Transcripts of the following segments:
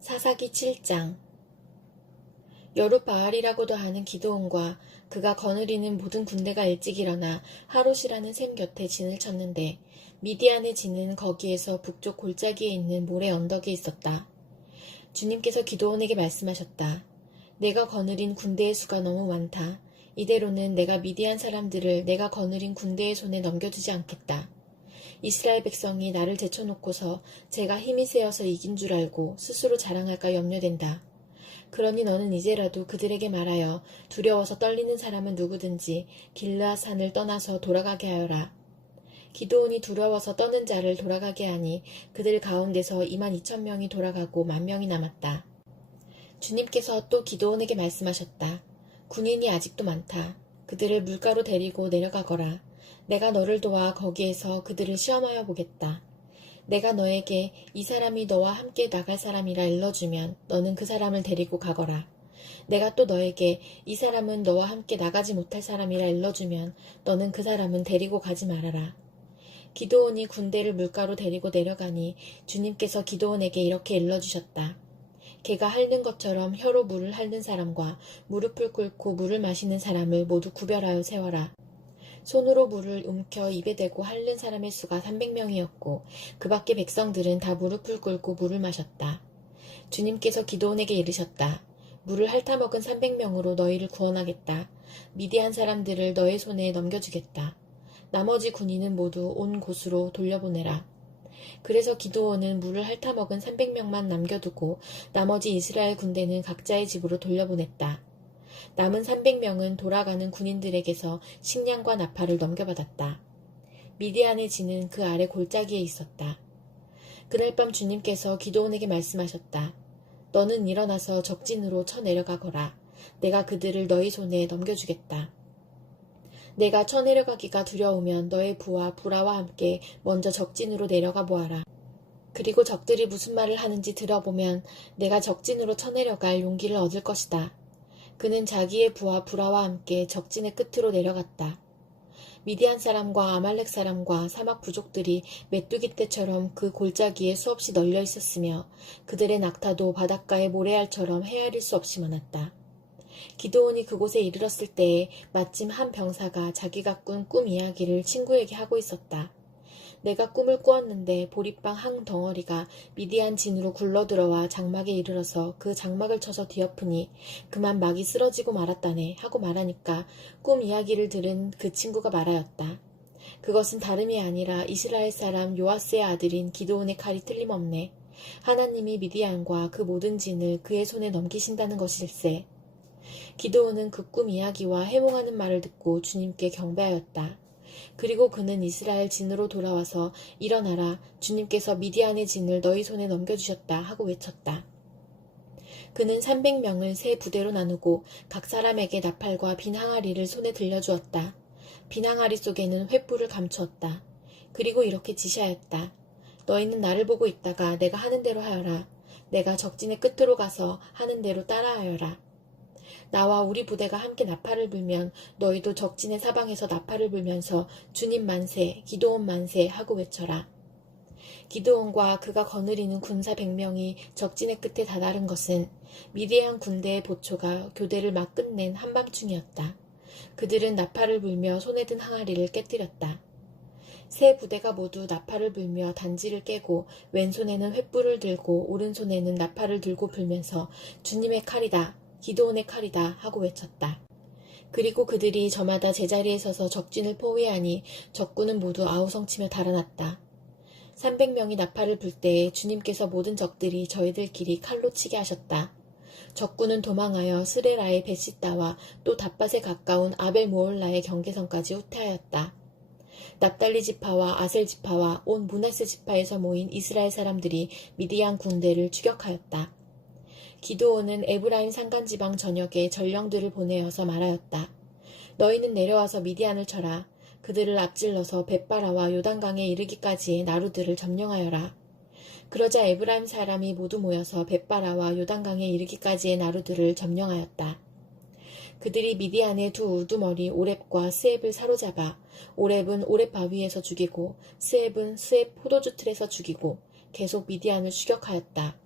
사사기 7장. 여룻바알이라고도 하는 기드온과 그가 거느리는 모든 군대가 일찍 일어나 하롯이라는 샘 곁에 진을 쳤는데 미디안의 진은 거기에서 북쪽 골짜기에 있는 모래 언덕에 있었다. 주님께서 기드온에게 말씀하셨다. 내가 거느린 군대의 수가 너무 많다. 이대로는 내가 미디안 사람들을 내가 거느린 군대의 손에 넘겨주지 않겠다. 이스라엘 백성이 나를 제쳐놓고서 제가 힘이 세어서 이긴 줄 알고 스스로 자랑할까 염려된다. 그러니 너는 이제라도 그들에게 말하여 두려워서 떨리는 사람은 누구든지 길르앗 산을 떠나서 돌아가게 하여라. 기드온이 두려워서 떠는 자를 돌아가게 하니 그들 가운데서 22,000명이 돌아가고 10,000명이 남았다. 주님께서 또 기드온에게 말씀하셨다. 군인이 아직도 많다. 그들을 물가로 데리고 내려가거라. 내가 너를 도와 거기에서 그들을 시험하여 보겠다. 내가 너에게 이 사람이 너와 함께 나갈 사람이라 일러주면 너는 그 사람을 데리고 가거라. 내가 또 너에게 이 사람은 너와 함께 나가지 못할 사람이라 일러주면 너는 그 사람은 데리고 가지 말아라. 기드온이 군대를 물가로 데리고 내려가니 주님께서 기드온에게 이렇게 일러주셨다. 개가 핥는 것처럼 혀로 물을 핥는 사람과 무릎을 꿇고 물을 마시는 사람을 모두 구별하여 세워라. 손으로 물을 움켜 입에 대고 핥는 사람의 수가 300명이었고 그 밖의 백성들은 다 무릎을 꿇고 물을 마셨다. 주님께서 기드온에게 이르셨다. 물을 핥아먹은 300명으로 너희를 구원하겠다. 미디안 사람들을 너의 손에 넘겨주겠다. 나머지 군인은 모두 온 곳으로 돌려보내라. 그래서 기드온은 물을 핥아먹은 300명만 남겨두고 나머지 이스라엘 군대는 각자의 집으로 돌려보냈다. 남은 300명은 돌아가는 군인들에게서 식량과 나팔을 넘겨받았다. 미디안의 진은 그 아래 골짜기에 있었다. 그날 밤 주님께서 기드온에게 말씀하셨다. 너는 일어나서 적진으로 쳐내려가거라. 내가 그들을 너희 손에 넘겨주겠다. 내가 쳐내려가기가 두려우면 너의 부하 부라와 함께 먼저 적진으로 내려가 보아라. 그리고 적들이 무슨 말을 하는지 들어보면 내가 적진으로 쳐내려갈 용기를 얻을 것이다. 그는 자기의 부하 부라와 함께 적진의 끝으로 내려갔다. 미디안 사람과 아말렉 사람과 사막 부족들이 메뚜기 떼처럼 그 골짜기에 수없이 널려 있었으며 그들의 낙타도 바닷가의 모래알처럼 헤아릴 수 없이 많았다. 기드온이 그곳에 이르렀을 때에 마침 한 병사가 자기가 꾼 꿈 이야기를 친구에게 하고 있었다. 내가 꿈을 꾸었는데 보리빵 한 덩어리가 미디안 진으로 굴러들어와 장막에 이르러서 그 장막을 쳐서 뒤엎으니 그만 막이 쓰러지고 말았다네 하고 말하니까 꿈 이야기를 들은 그 친구가 말하였다. 그것은 다름이 아니라 이스라엘 사람 요아스의 아들인 기드온의 칼이 틀림없네. 하나님이 미디안과 그 모든 진을 그의 손에 넘기신다는 것일세. 기드온은 그 꿈 이야기와 해몽하는 말을 듣고 주님께 경배하였다. 그리고 그는 이스라엘 진으로 돌아와서 일어나라. 주님께서 미디안의 진을 너희 손에 넘겨주셨다 하고 외쳤다. 그는 300명을 세 부대로 나누고 각 사람에게 나팔과 빈 항아리를 손에 들려주었다. 빈 항아리 속에는 횃불을 감추었다. 그리고 이렇게 지시하였다. 너희는 나를 보고 있다가 내가 하는 대로 하여라. 내가 적진의 끝으로 가서 하는 대로 따라하여라. 나와 우리 부대가 함께 나팔을 불면 너희도 적진의 사방에서 나팔을 불면서 주님 만세, 기드온 만세 하고 외쳐라. 기드온과 그가 거느리는 군사 100명이 적진의 끝에 다다른 것은 미디안 군대의 보초가 교대를 막 끝낸 한밤중이었다. 그들은 나팔을 불며 손에 든 항아리를 깨뜨렸다. 세 부대가 모두 나팔을 불며 단지를 깨고 왼손에는 횃불을 들고 오른손에는 나팔을 들고 불면서 주님의 칼이다. 기드온의 칼이다 하고 외쳤다. 그리고 그들이 저마다 제자리에 서서 적진을 포위하니 적군은 모두 아우성치며 달아났다. 300명이 나팔을 불 때에 주님께서 모든 적들이 저희들끼리 칼로 치게 하셨다. 적군은 도망하여 스레라의 베시다와 또 닷밭에 가까운 아벨 모올라의 경계선까지 후퇴하였다. 납달리 지파와 아셀 지파와 온 므낫세 지파에서 모인 이스라엘 사람들이 미디안 군대를 추격하였다. 기드온은 에브라임 산간지방 전역에 전령들을 보내어서 말하였다. 너희는 내려와서 미디안을 쳐라. 그들을 앞질러서 벳바라와 요단강에 이르기까지의 나루들을 점령하여라. 그러자 에브라임 사람이 모두 모여서 벳바라와 요단강에 이르기까지의 나루들을 점령하였다. 그들이 미디안의 두 우두머리 오렙과 스앱을 사로잡아 오렙은 오렙 바위에서 죽이고 스앱은 스앱 포도주 틀에서 죽이고 계속 미디안을 추격하였다.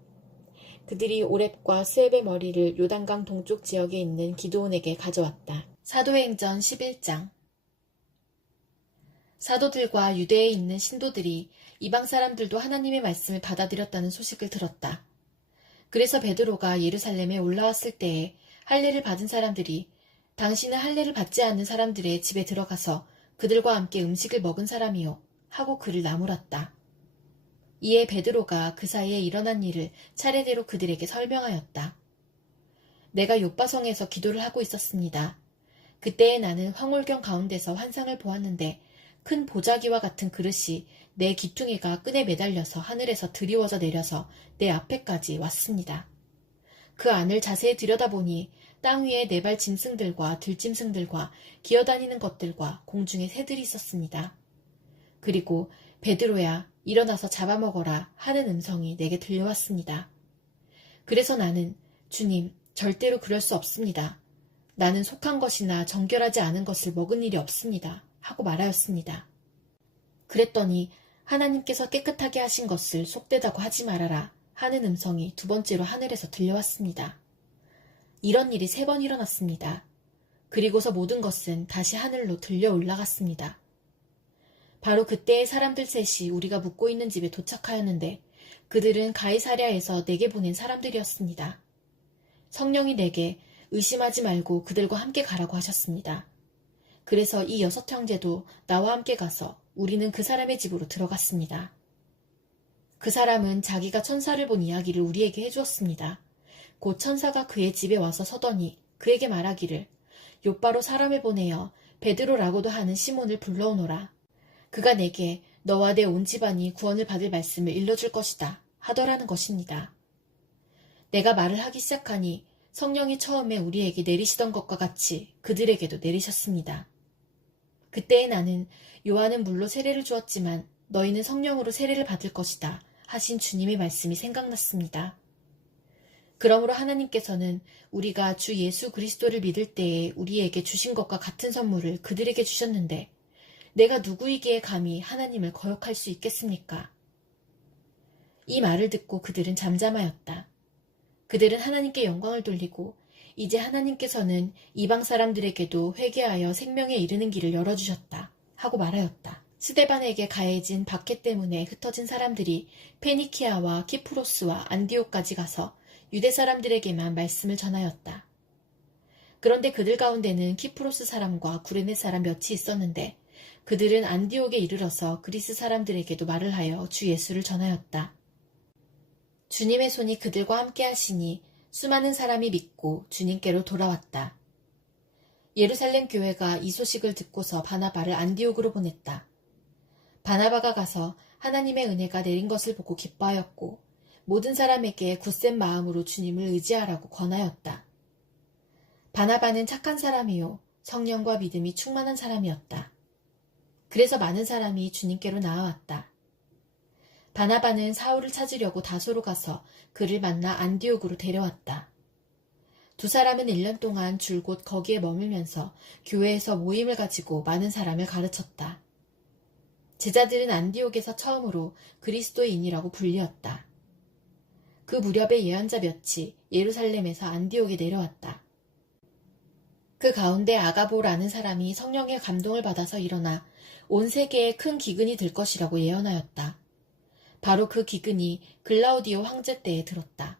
그들이 오렙과 스웹의 머리를 요단강 동쪽 지역에 있는 기드온에게 가져왔다. 사도행전 11장. 사도들과 유대에 있는 신도들이 이방 사람들도 하나님의 말씀을 받아들였다는 소식을 들었다. 그래서 베드로가 예루살렘에 올라왔을 때에 할례를 받은 사람들이 당신은 할례를 받지 않는 사람들의 집에 들어가서 그들과 함께 음식을 먹은 사람이요 하고 그를 나무랐다. 이에 베드로가 그 사이에 일어난 일을 차례대로 그들에게 설명하였다. 내가 욥바성에서 기도를 하고 있었습니다. 그때에 나는 황홀경 가운데서 환상을 보았는데 큰 보자기와 같은 그릇이 내 귀퉁이가 끈에 매달려서 하늘에서 드리워져 내려서 내 앞에까지 왔습니다. 그 안을 자세히 들여다보니 땅 위에 네 발 짐승들과 들짐승들과 기어다니는 것들과 공중에 새들이 있었습니다. 그리고 베드로야 일어나서 잡아먹어라 하는 음성이 내게 들려왔습니다. 그래서 나는 주님 절대로 그럴 수 없습니다. 나는 속한 것이나 정결하지 않은 것을 먹은 일이 없습니다. 하고 말하였습니다. 그랬더니 하나님께서 깨끗하게 하신 것을 속되다고 하지 말아라 하는 음성이 두 번째로 하늘에서 들려왔습니다. 이런 일이 3번 일어났습니다. 그리고서 모든 것은 다시 하늘로 들려 올라갔습니다. 바로 그때의 사람들 셋이 우리가 묵고 있는 집에 도착하였는데 그들은 가이사랴에서 내게 보낸 사람들이었습니다. 성령이 내게 의심하지 말고 그들과 함께 가라고 하셨습니다. 그래서 이 6 형제도 나와 함께 가서 우리는 그 사람의 집으로 들어갔습니다. 그 사람은 자기가 천사를 본 이야기를 우리에게 해주었습니다. 곧 천사가 그의 집에 와서 서더니 그에게 말하기를 욥바로 사람을 보내어 베드로라고도 하는 시몬을 불러오너라. 그가 내게 너와 내 온 집안이 구원을 받을 말씀을 일러줄 것이다 하더라는 것입니다. 내가 말을 하기 시작하니 성령이 처음에 우리에게 내리시던 것과 같이 그들에게도 내리셨습니다. 그때에 나는 요한은 물로 세례를 주었지만 너희는 성령으로 세례를 받을 것이다 하신 주님의 말씀이 생각났습니다. 그러므로 하나님께서는 우리가 주 예수 그리스도를 믿을 때에 우리에게 주신 것과 같은 선물을 그들에게 주셨는데 내가 누구이기에 감히 하나님을 거역할 수 있겠습니까? 이 말을 듣고 그들은 잠잠하였다. 그들은 하나님께 영광을 돌리고 이제 하나님께서는 이방 사람들에게도 회개하여 생명에 이르는 길을 열어주셨다 하고 말하였다. 스데반에게 가해진 박해 때문에 흩어진 사람들이 페니키아와 키프로스와 안디옥까지 가서 유대 사람들에게만 말씀을 전하였다. 그런데 그들 가운데는 키프로스 사람과 구레네 사람 몇이 있었는데 그들은 안디옥에 이르러서 그리스 사람들에게도 말을 하여 주 예수를 전하였다. 주님의 손이 그들과 함께 하시니 수많은 사람이 믿고 주님께로 돌아왔다. 예루살렘 교회가 이 소식을 듣고서 바나바를 안디옥으로 보냈다. 바나바가 가서 하나님의 은혜가 내린 것을 보고 기뻐하였고 모든 사람에게 굳센 마음으로 주님을 의지하라고 권하였다. 바나바는 착한 사람이요 성령과 믿음이 충만한 사람이었다. 그래서 많은 사람이 주님께로 나아왔다. 바나바는 사울을 찾으려고 다소로 가서 그를 만나 안디옥으로 데려왔다. 두 사람은 1년 동안 줄곧 거기에 머물면서 교회에서 모임을 가지고 많은 사람을 가르쳤다. 제자들은 안디옥에서 처음으로 그리스도인이라고 불리었다. 그 무렵에 예언자 몇이 예루살렘에서 안디옥에 내려왔다. 그 가운데 아가보라는 사람이 성령의 감동을 받아서 일어나 온 세계에 큰 기근이 들 것이라고 예언하였다. 바로 그 기근이 글라우디오 황제 때에 들었다.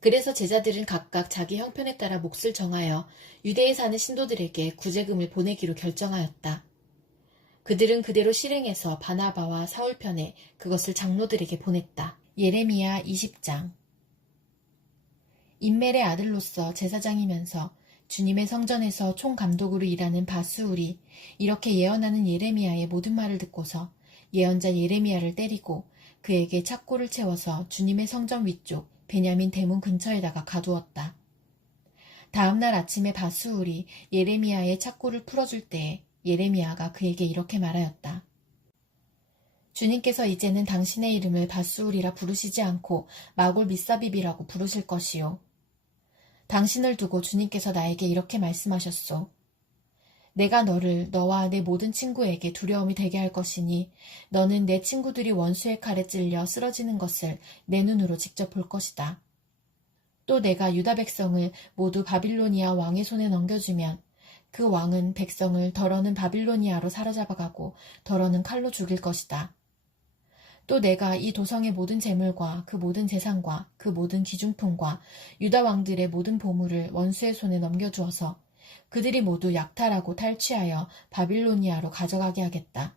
그래서 제자들은 각각 자기 형편에 따라 몫을 정하여 유대에 사는 신도들에게 구제금을 보내기로 결정하였다. 그들은 그대로 실행해서 바나바와 사울 편에 그것을 장로들에게 보냈다. 예레미야 20장. 임멜의 아들로서 제사장이면서 주님의 성전에서 총감독으로 일하는 바스울이 이렇게 예언하는 예레미야의 모든 말을 듣고서 예언자 예레미야를 때리고 그에게 착고를 채워서 주님의 성전 위쪽 베냐민 대문 근처에다가 가두었다. 다음날 아침에 바스울이 예레미야의 착고를 풀어줄 때에 예레미야가 그에게 이렇게 말하였다. 주님께서 이제는 당신의 이름을 바스울이라 부르시지 않고 마골 미사빕이라고 부르실 것이요. 당신을 두고 주님께서 나에게 이렇게 말씀하셨소. 내가 너를 너와 내 모든 친구에게 두려움이 되게 할 것이니 너는 내 친구들이 원수의 칼에 찔려 쓰러지는 것을 내 눈으로 직접 볼 것이다. 또 내가 유다 백성을 모두 바빌로니아 왕의 손에 넘겨주면 그 왕은 백성을 더러는 바빌로니아로 사로잡아가고 더러는 칼로 죽일 것이다. 또 내가 이 도성의 모든 재물과 그 모든 재산과 그 모든 귀중품과 유다 왕들의 모든 보물을 원수의 손에 넘겨주어서 그들이 모두 약탈하고 탈취하여 바빌로니아로 가져가게 하겠다.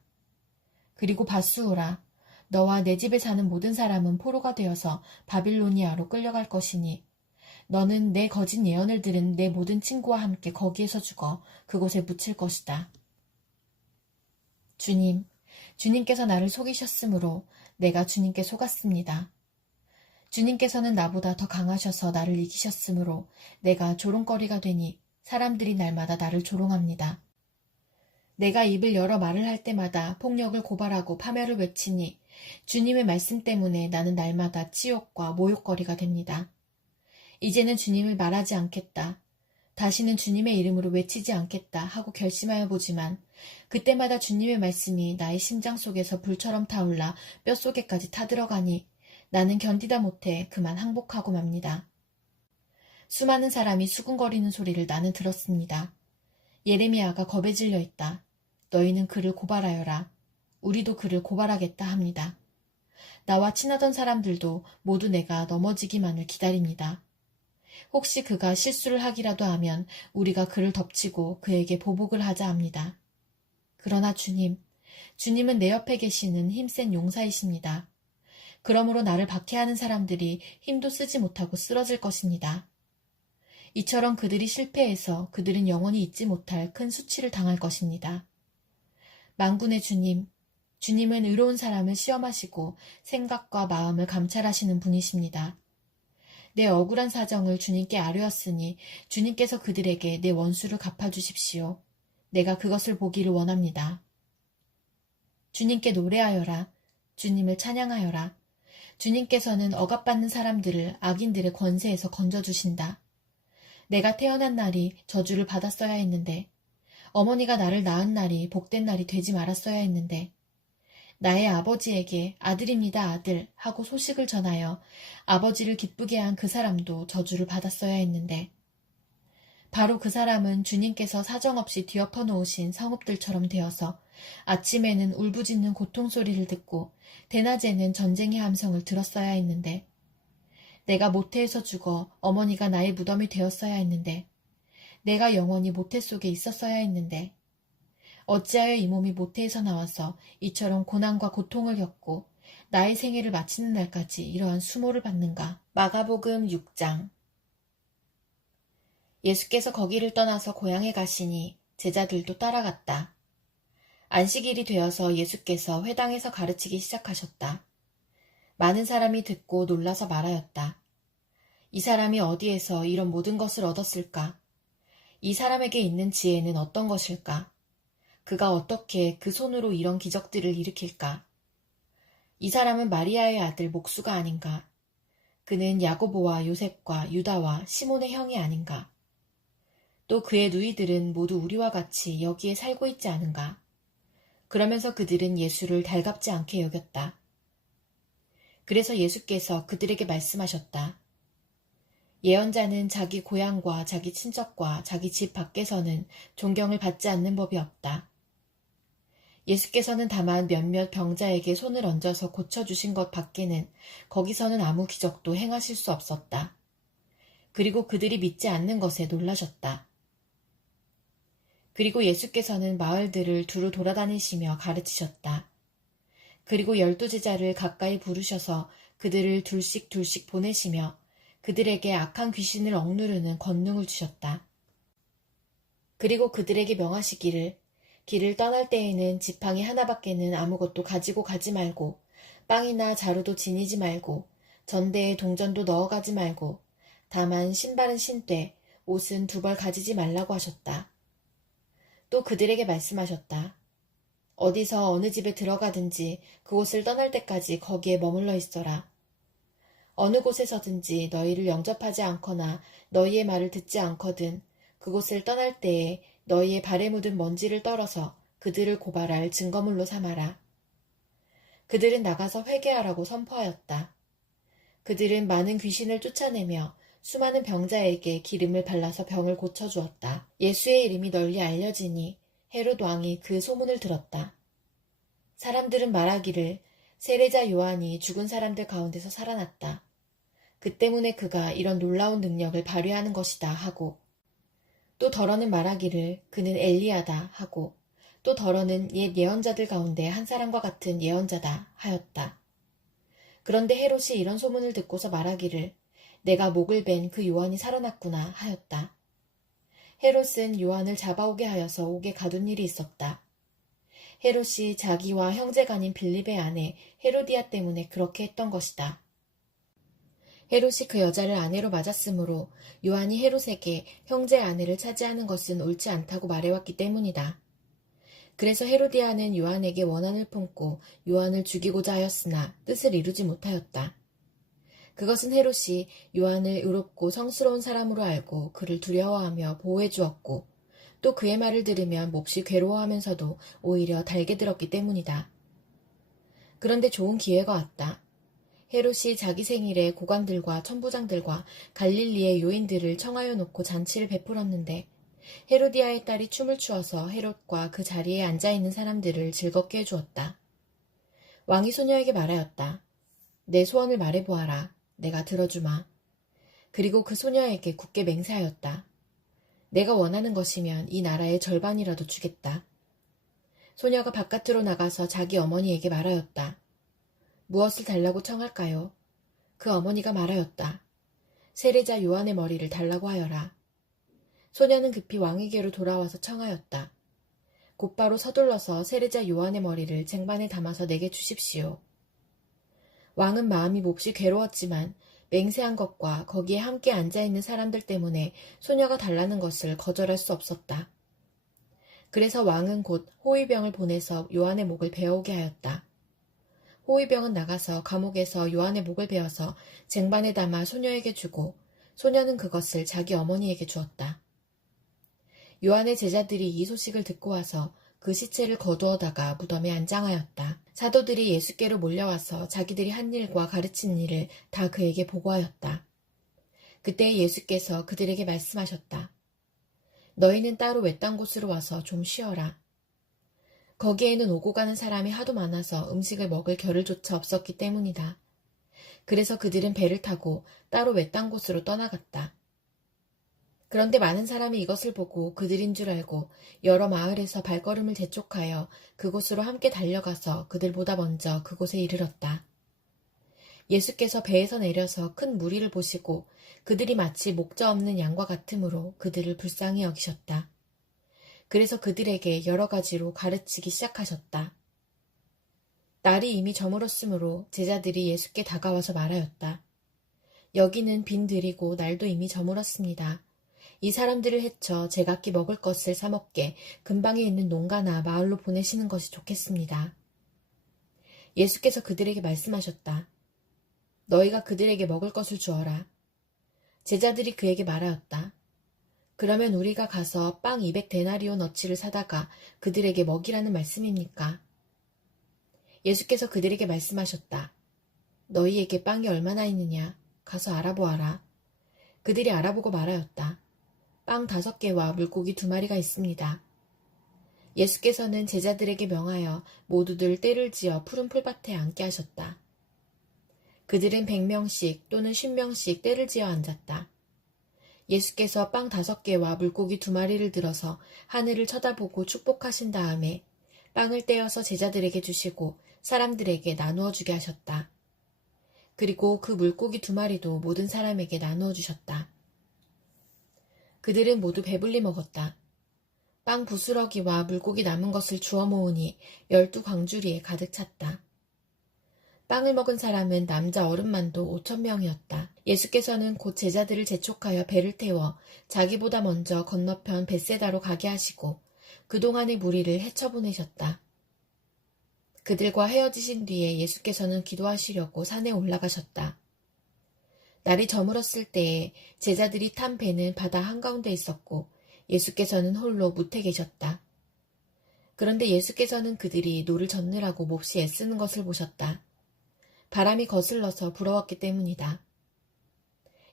그리고 바수오라, 너와 내 집에 사는 모든 사람은 포로가 되어서 바빌로니아로 끌려갈 것이니 너는 내 거짓 예언을 들은 내 모든 친구와 함께 거기에서 죽어 그곳에 묻힐 것이다. 주님, 주님께서 나를 속이셨으므로 내가 주님께 속았습니다. 주님께서는 나보다 더 강하셔서 나를 이기셨으므로 내가 조롱거리가 되니 사람들이 날마다 나를 조롱합니다. 내가 입을 열어 말을 할 때마다 폭력을 고발하고 파멸을 외치니 주님의 말씀 때문에 나는 날마다 치욕과 모욕거리가 됩니다. 이제는 주님을 말하지 않겠다. 다시는 주님의 이름으로 외치지 않겠다 하고 결심하여 보지만 그때마다 주님의 말씀이 나의 심장 속에서 불처럼 타올라 뼛속에까지 타들어가니 나는 견디다 못해 그만 항복하고 맙니다. 수많은 사람이 수군거리는 소리를 나는 들었습니다. 예레미야가 겁에 질려 있다. 너희는 그를 고발하여라. 우리도 그를 고발하겠다 합니다. 나와 친하던 사람들도 모두 내가 넘어지기만을 기다립니다. 혹시 그가 실수를 하기라도 하면 우리가 그를 덮치고 그에게 보복을 하자 합니다. 그러나 주님은 내 옆에 계시는 힘센 용사이십니다. 그러므로 나를 박해하는 사람들이 힘도 쓰지 못하고 쓰러질 것입니다. 이처럼 그들이 실패해서 그들은 영원히 잊지 못할 큰 수치를 당할 것입니다. 만군의 주님은 의로운 사람을 시험하시고 생각과 마음을 감찰하시는 분이십니다. 내 억울한 사정을 주님께 아뢰었으니 주님께서 그들에게 내 원수를 갚아주십시오. 내가 그것을 보기를 원합니다. 주님께 노래하여라. 주님을 찬양하여라. 주님께서는 억압받는 사람들을 악인들의 권세에서 건져주신다. 내가 태어난 날이 저주를 받았어야 했는데 어머니가 나를 낳은 날이 복된 날이 되지 말았어야 했는데 나의 아버지에게 아들입니다 아들 하고 소식을 전하여 아버지를 기쁘게 한 그 사람도 저주를 받았어야 했는데 바로 그 사람은 주님께서 사정없이 뒤엎어 놓으신 성읍들처럼 되어서 아침에는 울부짖는 고통소리를 듣고 대낮에는 전쟁의 함성을 들었어야 했는데 내가 모태에서 죽어 어머니가 나의 무덤이 되었어야 했는데 내가 영원히 모태 속에 있었어야 했는데 어찌하여 이 몸이 모태에서 나와서 이처럼 고난과 고통을 겪고 나의 생애를 마치는 날까지 이러한 수모를 받는가. 마가복음 6장. 예수께서 거기를 떠나서 고향에 가시니 제자들도 따라갔다. 안식일이 되어서 예수께서 회당에서 가르치기 시작하셨다. 많은 사람이 듣고 놀라서 말하였다. 이 사람이 어디에서 이런 모든 것을 얻었을까? 이 사람에게 있는 지혜는 어떤 것일까? 그가 어떻게 그 손으로 이런 기적들을 일으킬까? 이 사람은 마리아의 아들 목수가 아닌가? 그는 야고보와 요셉과 유다와 시몬의 형이 아닌가? 또 그의 누이들은 모두 우리와 같이 여기에 살고 있지 않은가? 그러면서 그들은 예수를 달갑지 않게 여겼다. 그래서 예수께서 그들에게 말씀하셨다. 예언자는 자기 고향과 자기 친척과 자기 집 밖에서는 존경을 받지 않는 법이 없다. 예수께서는 다만 몇몇 병자에게 손을 얹어서 고쳐주신 것 밖에는 거기서는 아무 기적도 행하실 수 없었다. 그리고 그들이 믿지 않는 것에 놀라셨다. 그리고 예수께서는 마을들을 두루 돌아다니시며 가르치셨다. 그리고 12제자를 가까이 부르셔서 그들을 둘씩 보내시며 그들에게 악한 귀신을 억누르는 권능을 주셨다. 그리고 그들에게 명하시기를 길을 떠날 때에는 지팡이 하나밖에는 아무것도 가지고 가지 말고 빵이나 자루도 지니지 말고 전대에 동전도 넣어가지 말고 다만 신발은 신되 옷은 2벌 가지지 말라고 하셨다. 또 그들에게 말씀하셨다. 어디서 어느 집에 들어가든지 그곳을 떠날 때까지 거기에 머물러 있어라. 어느 곳에서든지 너희를 영접하지 않거나 너희의 말을 듣지 않거든 그곳을 떠날 때에 너희의 발에 묻은 먼지를 떨어서 그들을 고발할 증거물로 삼아라. 그들은 나가서 회개하라고 선포하였다. 그들은 많은 귀신을 쫓아내며 수많은 병자에게 기름을 발라서 병을 고쳐주었다. 예수의 이름이 널리 알려지니 헤롯 왕이 그 소문을 들었다. 사람들은 말하기를 세례자 요한이 죽은 사람들 가운데서 살아났다. 그 때문에 그가 이런 놀라운 능력을 발휘하는 것이다 하고, 또 더러는 말하기를 그는 엘리야다 하고, 또 더러는 옛 예언자들 가운데 한 사람과 같은 예언자다 하였다. 그런데 헤롯이 이런 소문을 듣고서 말하기를 내가 목을 벤 그 요한이 살아났구나 하였다. 헤롯은 요한을 잡아오게 하여서 옥에 가둔 일이 있었다. 헤롯이 자기와 형제간인 빌립의 아내 헤로디아 때문에 그렇게 했던 것이다. 헤롯이 그 여자를 아내로 맞았으므로 요한이 헤롯에게 형제 아내를 차지하는 것은 옳지 않다고 말해왔기 때문이다. 그래서 헤로디아는 요한에게 원한을 품고 요한을 죽이고자 하였으나 뜻을 이루지 못하였다. 그것은 헤롯이 요한을 의롭고 성스러운 사람으로 알고 그를 두려워하며 보호해 주었고 또 그의 말을 들으면 몹시 괴로워하면서도 오히려 달게 들었기 때문이다. 그런데 좋은 기회가 왔다. 헤롯이 자기 생일에 고관들과 천부장들과 갈릴리의 요인들을 청하여 놓고 잔치를 베풀었는데 헤로디아의 딸이 춤을 추어서 헤롯과 그 자리에 앉아있는 사람들을 즐겁게 해주었다. 왕이 소녀에게 말하였다. 내 소원을 말해보아라. 내가 들어주마. 그리고 그 소녀에게 굳게 맹세하였다. 내가 원하는 것이면 이 나라의 절반이라도 주겠다. 소녀가 바깥으로 나가서 자기 어머니에게 말하였다. 무엇을 달라고 청할까요? 그 어머니가 말하였다. 세례자 요한의 머리를 달라고 하여라. 소녀는 급히 왕에게로 돌아와서 청하였다. 곧바로 서둘러서 세례자 요한의 머리를 쟁반에 담아서 내게 주십시오. 왕은 마음이 몹시 괴로웠지만 맹세한 것과 거기에 함께 앉아있는 사람들 때문에 소녀가 달라는 것을 거절할 수 없었다. 그래서 왕은 곧 호위병을 보내서 요한의 목을 베어오게 하였다. 호위병은 나가서 감옥에서 요한의 목을 베어서 쟁반에 담아 소녀에게 주고 소녀는 그것을 자기 어머니에게 주었다. 요한의 제자들이 이 소식을 듣고 와서 그 시체를 거두어다가 무덤에 안장하였다. 사도들이 예수께로 몰려와서 자기들이 한 일과 가르친 일을 다 그에게 보고하였다. 그때 예수께서 그들에게 말씀하셨다. 너희는 따로 외딴 곳으로 와서 좀 쉬어라. 거기에는 오고 가는 사람이 하도 많아서 음식을 먹을 겨를조차 없었기 때문이다. 그래서 그들은 배를 타고 따로 외딴 곳으로 떠나갔다. 그런데 많은 사람이 이것을 보고 그들인 줄 알고 여러 마을에서 발걸음을 재촉하여 그곳으로 함께 달려가서 그들보다 먼저 그곳에 이르렀다. 예수께서 배에서 내려서 큰 무리를 보시고 그들이 마치 목자 없는 양과 같으므로 그들을 불쌍히 여기셨다. 그래서 그들에게 여러 가지로 가르치기 시작하셨다. 날이 이미 저물었으므로 제자들이 예수께 다가와서 말하였다. 여기는 빈들이고 날도 이미 저물었습니다. 이 사람들을 해쳐 제각기 먹을 것을 사 먹게 근방에 있는 농가나 마을로 보내시는 것이 좋겠습니다. 예수께서 그들에게 말씀하셨다. 너희가 그들에게 먹을 것을 주어라. 제자들이 그에게 말하였다. 그러면 우리가 가서 빵 200데나리온 어치를 사다가 그들에게 먹이라는 말씀입니까? 예수께서 그들에게 말씀하셨다. 너희에게 빵이 얼마나 있느냐? 가서 알아보아라. 그들이 알아보고 말하였다. 빵 5개와 물고기 2마리가 있습니다. 예수께서는 제자들에게 명하여 모두들 떼를 지어 푸른 풀밭에 앉게 하셨다. 그들은 100명씩 또는 50명씩 떼를 지어 앉았다. 예수께서 빵 5개와 물고기 2마리를 들어서 하늘을 쳐다보고 축복하신 다음에 빵을 떼어서 제자들에게 주시고 사람들에게 나누어 주게 하셨다. 그리고 그 물고기 2마리도 모든 사람에게 나누어 주셨다. 그들은 모두 배불리 먹었다. 빵 부스러기와 물고기 남은 것을 주워 모으니 12광주리에 가득 찼다. 빵을 먹은 사람은 남자 어른만도 5,000명이었다. 예수께서는 곧 제자들을 재촉하여 배를 태워 자기보다 먼저 건너편 벳세다로 가게 하시고 그동안의 무리를 헤쳐보내셨다. 그들과 헤어지신 뒤에 예수께서는 기도하시려고 산에 올라가셨다. 날이 저물었을 때에 제자들이 탄 배는 바다 한가운데 있었고 예수께서는 홀로 뭇에 계셨다. 그런데 예수께서는 그들이 노를 젓느라고 몹시 애쓰는 것을 보셨다. 바람이 거슬러서 불어왔기 때문이다.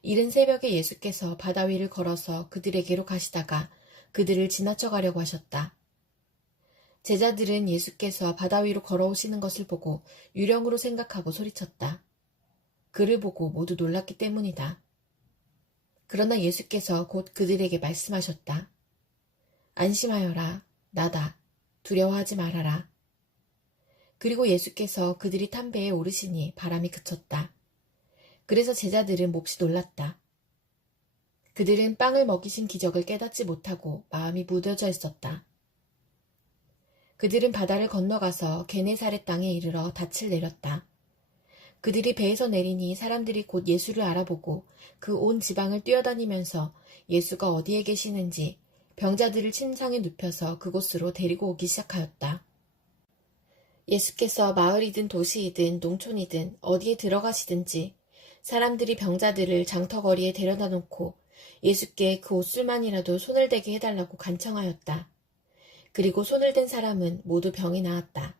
이른 새벽에 예수께서 바다 위를 걸어서 그들에게로 가시다가 그들을 지나쳐 가려고 하셨다. 제자들은 예수께서 바다 위로 걸어오시는 것을 보고 유령으로 생각하고 소리쳤다. 그를 보고 모두 놀랐기 때문이다. 그러나 예수께서 곧 그들에게 말씀하셨다. 안심하여라. 나다. 두려워하지 말아라. 그리고 예수께서 그들이 탄 배에 오르시니 바람이 그쳤다. 그래서 제자들은 몹시 놀랐다. 그들은 빵을 먹이신 기적을 깨닫지 못하고 마음이 무뎌져 있었다. 그들은 바다를 건너가서 게네사렛 땅에 이르러 닻을 내렸다. 그들이 배에서 내리니 사람들이 곧 예수를 알아보고 그 온 지방을 뛰어다니면서 예수가 어디에 계시는지 병자들을 침상에 눕혀서 그곳으로 데리고 오기 시작하였다. 예수께서 마을이든 도시이든 농촌이든 어디에 들어가시든지 사람들이 병자들을 장터거리에 데려다 놓고 예수께 그 옷술만이라도 손을 대게 해달라고 간청하였다. 그리고 손을 댄 사람은 모두 병이 나았다.